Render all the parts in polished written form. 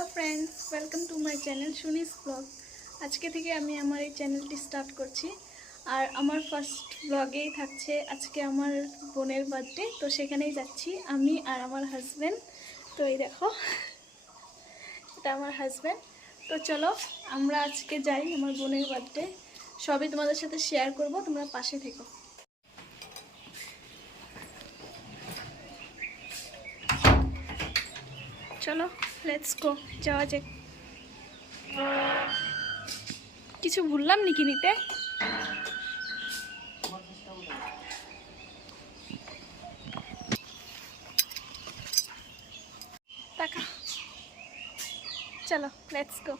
Hello friends welcome to my channel Sunis blog. आज के থেকে আমি আমার এই চ্যানেলটি স্টার্ট করছি আর আমার ফার্স্ট ব্লগেই থাকছে আজকে আমার বোনের বার্থডে। তো সেখানেই যাচ্ছি আমি আর আমার হাজবেন্ড। তো এই দেখো এটা আমার হাজবেন্ড। তো চলো আমরা আজকে যাই আমার বোনের বার্থডে, সবই তোমাদের সাথে শেয়ার করব, তোমরা পাশে থেকো। চলো লেটস গো, যাওয়া যাক। কিছু ভুললাম নাকি নিতে? টাকা চলো লেটস গো।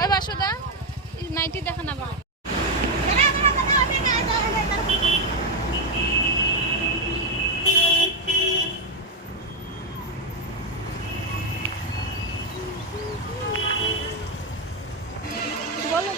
ওই বাসুদা নাইটি দেখা না বা বলো।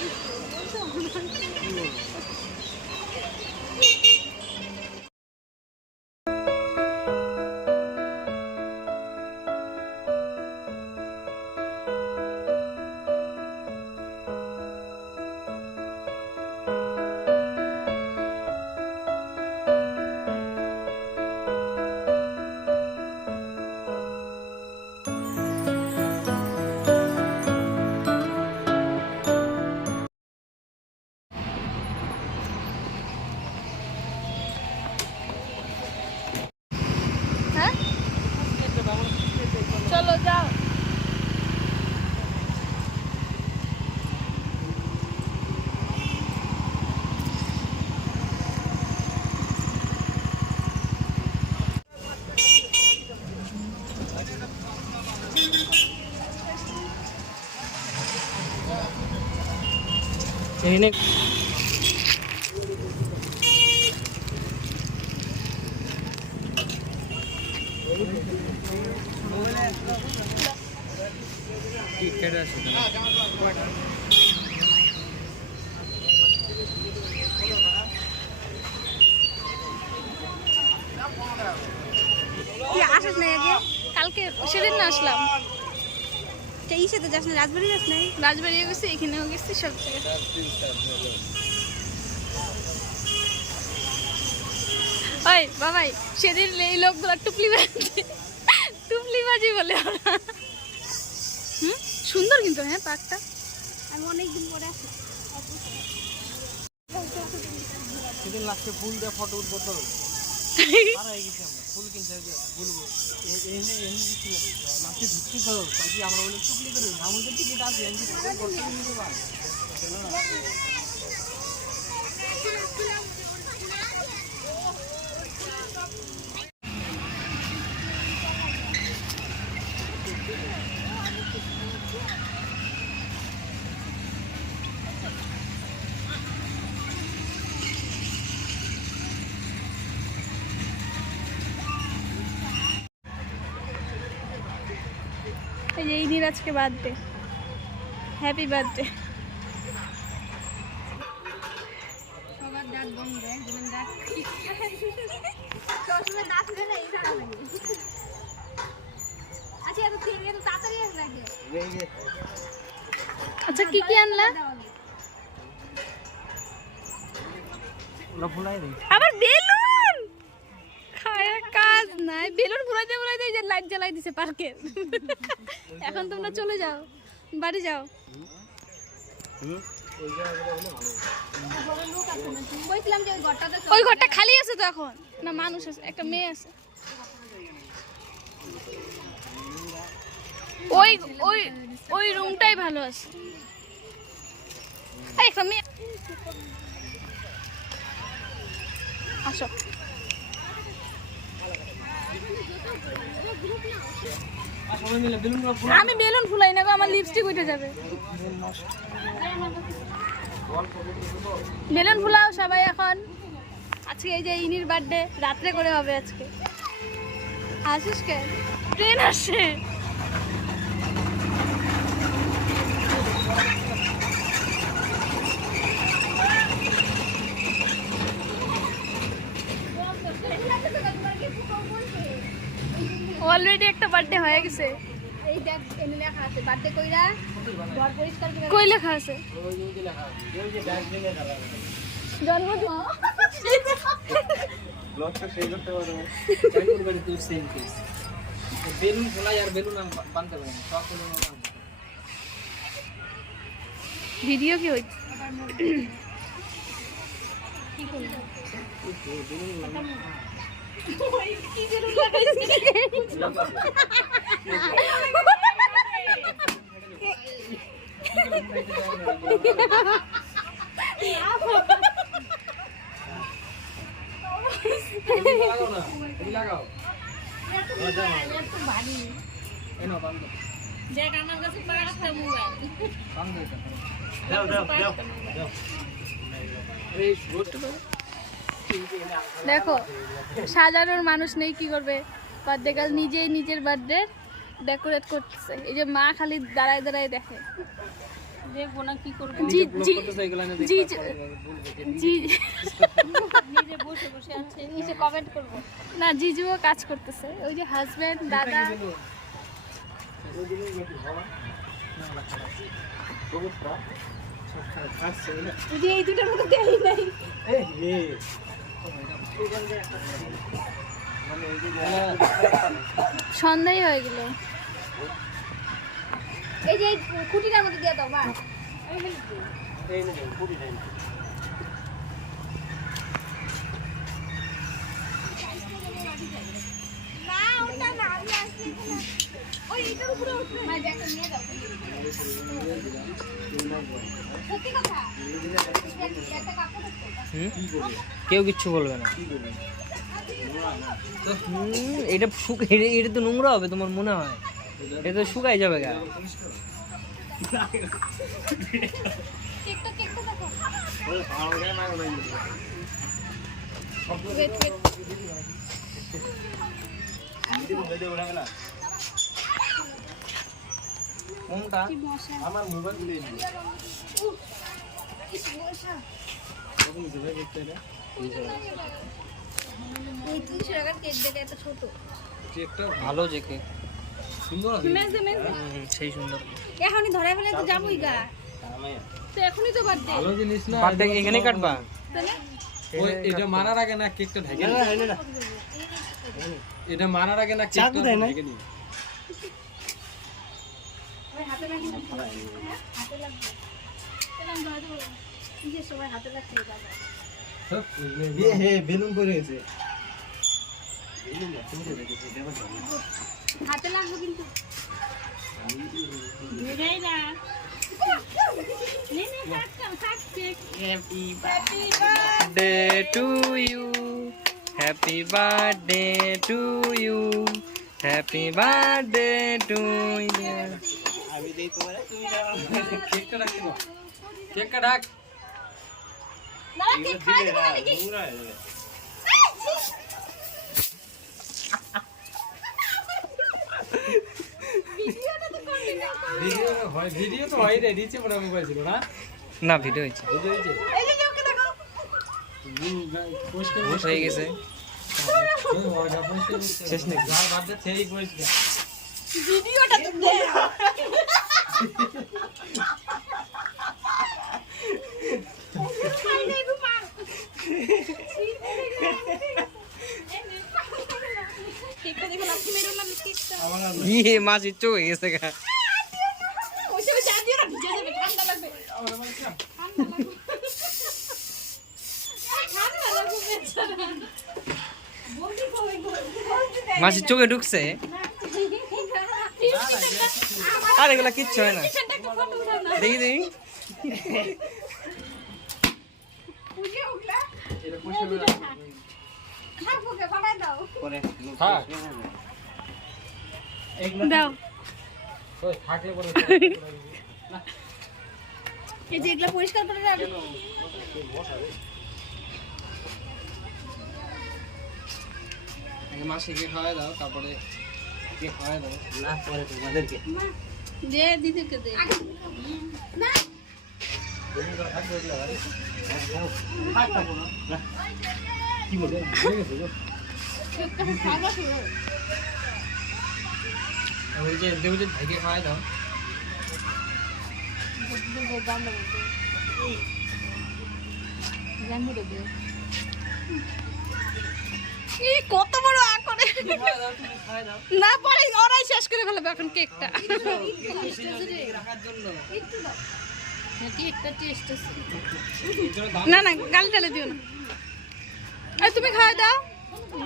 চলো যাও। এখানে টিকেট আছে কি আসিস না আগে? কালকে সেদিন না আসলাম। এই সাথে যাস না? রাজবাড়ি যাস না? রাজবাড়ি গেছি, এখানেও গেছি, সব জায়গায়। ওই বাবাই সেদিন এই লোকগুলো টুপলিবাজি বলে ওরা। সুন্দর কিন্তু হ্যাঁ পার্কটা। আমি অনেকদিন পরে আসলাম। সেদিন লাস্টে ফুল দিয়ে ফটো উঠবো তো হারাই গেছি আমরা। ফুল কিনতে বলবো এনে গেছিলাম লাস্টে ঢুকছি তো তাই আমরা বলে টুকলি করে আমাদের টিকিট আছে এই নীরাজকে বার্থডে, হ্যাপি বার্থডে। সবার দাঁত বন্ধ দেয়, যেমন দাঁত সবসময় দাঁত নেই না, এই সারা লাগে। আচ্ছা এত তেল এত তাড়াতাড়ি লাগে। আচ্ছা কি কি আনলা? ওরা ফুলাই দেই আবার বেলুন খায় কাজ নাই। বেলুন ফুলাইতে ফুলাইতে এই যে লাইট জ্বালাই দিছে পার্কের। এখন তোমরা চলে যাও, বাড়ি যাও। ওই ঘরটা খালি আছে তো এখন? না মানুষ আছে, একটা মেয়ে আছে। ওই ওই ওই রুমটাই ভালো আছে। একটা মেয়ে আসো। আমি বেলুন ফুলাই না গো, আমার লিপস্টিক উঠে যাবে। বেলুন ফুলাও সবাই এখন। আজকে এই যে ইনির বার্থডে রাত্রে করে হবে আজকে। আসিস কে? ট্রেন আসছে। অলরেডি একটা বার্থডে হয়ে গেছে। এই দেখ এনে লেখা আছে বার্থডে কইরা ঘর পরিষ্কার করে কই লেখা আছে? জন্মদিন। বেলুন ফোলাই আর বেলুন বানতে পারেন, সব বেলুন বানতে। ভিডিও কি হইছে? কি করব লাগাও না, এই লাগাও। এত ভারী এই নাও বান্ধব। দেখ আমার কাছে 5টা মোবাইল বান্ধব এটা। দাও এই গোটটা দাও। দেখো সাজানোর মানুষ নেই, কি করবে? বার্থডে গার্ল নিজেই নিজের বার্থডে ডেকোরেট করতেছে। এই যে মা খালি দাঁড়ায় দাঁড়ায় দেখে। দেখবো না কি করব জি জি জি জি নিজে বসে বসে আছে নিচে কমেন্ট করব না, জিজুও কাজ করতেছে। ওই যে হাজবেন্ড, দাদা। এই যে এই দুটোর মধ্যে দেই নাই সন্ধ্যাই হয়ে গেল। এই যে কুটিটার মধ্যে দিয়ে দাও বাস আমি ফেলে দিই না ওটা না আমি আসছি এখানে ওই এটার উপরে উঠবে মা ব্যাগটা নিয়ে যাও সত্যি কথা একটা কাপড় আছে কেউ কিচ্ছু বলবে না। এটা এটা তো নোংরা হবে তোমার মনে হয়? এটা তো শুকাই যাবে গা। কেকটা দেখো কোনটা? আমার মোবাইল দিলে এই 300 টাকার কেক দেখে এত ছোট কেকটা ভালো যে কেক সুন্দর আছে। মেজে মেজে সেই সুন্দর। এখনই ধরে ফেলে তো যাবই গা তো এখনই তো বার্থডে ভালো জিনিস না। বার্থডে এখানে কাটবা? তাহলে ওই এটা মারার আগে না কেকটা ঢেকে না। এটা মারার আগে না কেকটা ঢেকে নি। ওই হাতে লাগি না হাতে লাগবে তাহলে আমি ধরে দেব নিজে সবাই হাতে লাগছে বাবা বেলুন পড়ে গেছে। হাতে লাগবে কিন্তু ভেজাই না নে নে cut cake happy birthday to you, happy birthday to you, happy birthday to you. আমি দেই তোমার, তুমি দাও। কেকটা রাখ দাও, কেকটা রাখ। না কেক খাই দেব না নাকি ভিডিও তো হয় রে, নিচে পড়া মোবাইল ছিল না? না ভিডিও হয়েছে। ভিডিও হয়েছে? এই যে ওকে দেখো পোস্ট হয়ে গেছে। শেষ নাকি? যার বার্থডে সেই পোস্ট। ভিডিওটা তো দে কেকটা দেখো লাস্ট মেরো না কেকটা ইয়ে মাছ ইচ্ছো হয়ে গেছে গা। ওই সব যা দিও না ভিজে যাবে ঠান্ডা লাগবে ঠান্ডা লাগবে বেচারা বলদি কই মাছের চোখে ঢুকছে। আর এগুলা কিচ্ছু হয় না। দেখি দেখি দাও। এই যে এগুলো পরিষ্কার করে রাখো। মাসিকে খাওয়াই দাও, তারপরে খাওয়াই দাও। না, পরে তোমাদেরকে দে দিদিকে দে। না কি বলবো ওই যে দেবজিৎ ভাইকে খাওয়াই দাও। কত বড় আ করে খাওয়াই দাও, তুমি খাওয়াই দাও। না পরে ওরাই শেষ করে ফেলবে এখন কেকটা। রাখার জন্য কেকটা টেস্ট আছে। দাম না না গাল টালে দিও না। আরে তুমি খাওয়া দাও,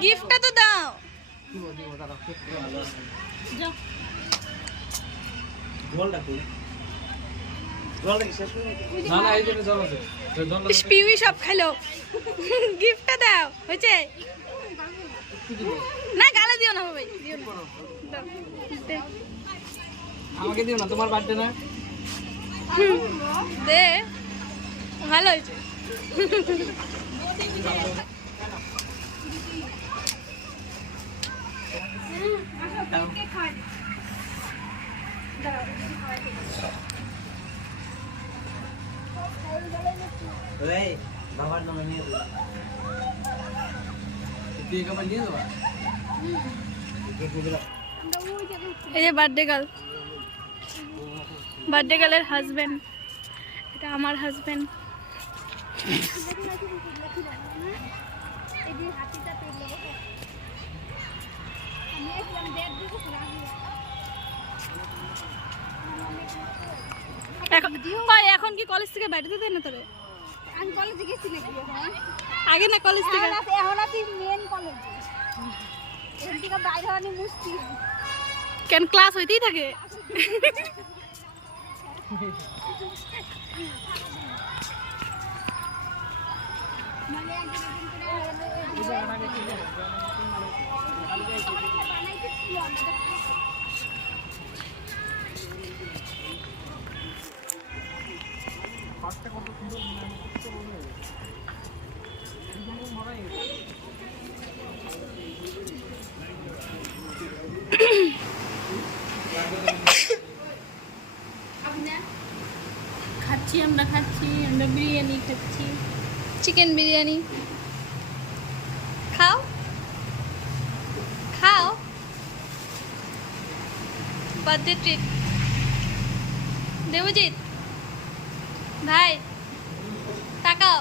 গিফটটা তো দাও। দিব দিব দাদা, খুব ভালো আছে। যাও জলটা কই? জলটা কি শেষ করে? না না, এই যে জল আছে। তো জল পিউই সব খাইলো, গিফটটা দাও হয়েছে। না গালে দিও না ভাই, দিও না। দাও। দে। আমাকে দিও না, তোমার বার্থডে না। দে ভালো হয়েছে। এই বাবার নামে নিয়ে দাও। তুই কবে নিয়ে যাবা? এই যে বার্থডে গার্ল, বার্থডে গার্লের হাজবেন্ড, এটা আমার হাজবেন্ড। এখন কি কলেজ থেকে বাইরে দিতে না তোরে? আমি কলেজে গেছি নাকি এখন? আগে না কলেজ থেকে? এখন আছি মেন কলেজে। এখান থেকে বাইরে হওয়া মুশকিল। কেন ক্লাস হইতেই থাকে? মানে একদিন করে বানাইতেছিল আমাদের। আমরা বিরিয়ানি খাচ্ছি, চিকেন বিরিয়ানি। খাও খাও, বার্থডে ট্রিট। দেবজিৎ ভাই তাকাও।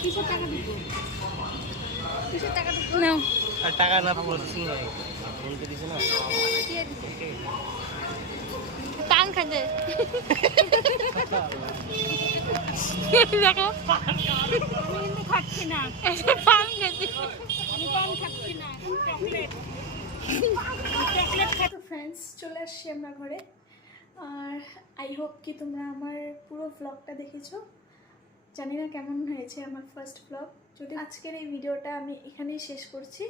কিসের টাকা দিব? কিসের টাকা দিব? নাও। আর টাকা না প্রসেসিং হয়, বলতে দিছে না। দিয়ে দিছে। পান খাচ্ছে। দেখো আমি কিন্তু খাচ্ছি না। পান খাচ্ছে। আমি পান খাচ্ছি না, চকলেট। চকলেট তো ফ্রেন্ডস, চলে আসছি আমরা ঘরে। আর আই হোপ কি তোমরা আমার পুরো ব্লগটা দেখেছো। জানি না কেমন হয়েছে আমার ফার্স্ট ব্লগ। যদি আজকের এই ভিডিওটা আমি এখানেই শেষ করছি।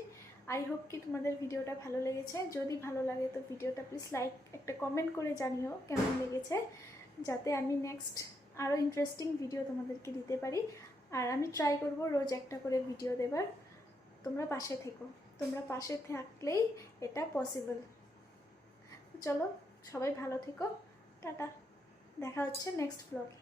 আই হোপ কি তোমাদের ভিডিওটা ভালো লেগেছে। যদি ভালো লাগে তো ভিডিওটা প্লিজ লাইক, একটা কমেন্ট করে জানিও কেমন লেগেছে, যাতে আমি নেক্সট আরও ইন্টারেস্টিং ভিডিও তোমাদেরকে দিতে পারি। আর আমি ট্রাই করব রোজ একটা করে ভিডিও দেবার। তোমরা পাশে থেকো, তোমরা পাশে থাকলেই এটা পসিবল। চলো সবাই ভালো থেকো, টাটা, দেখা হচ্ছে নেক্সট ব্লগে।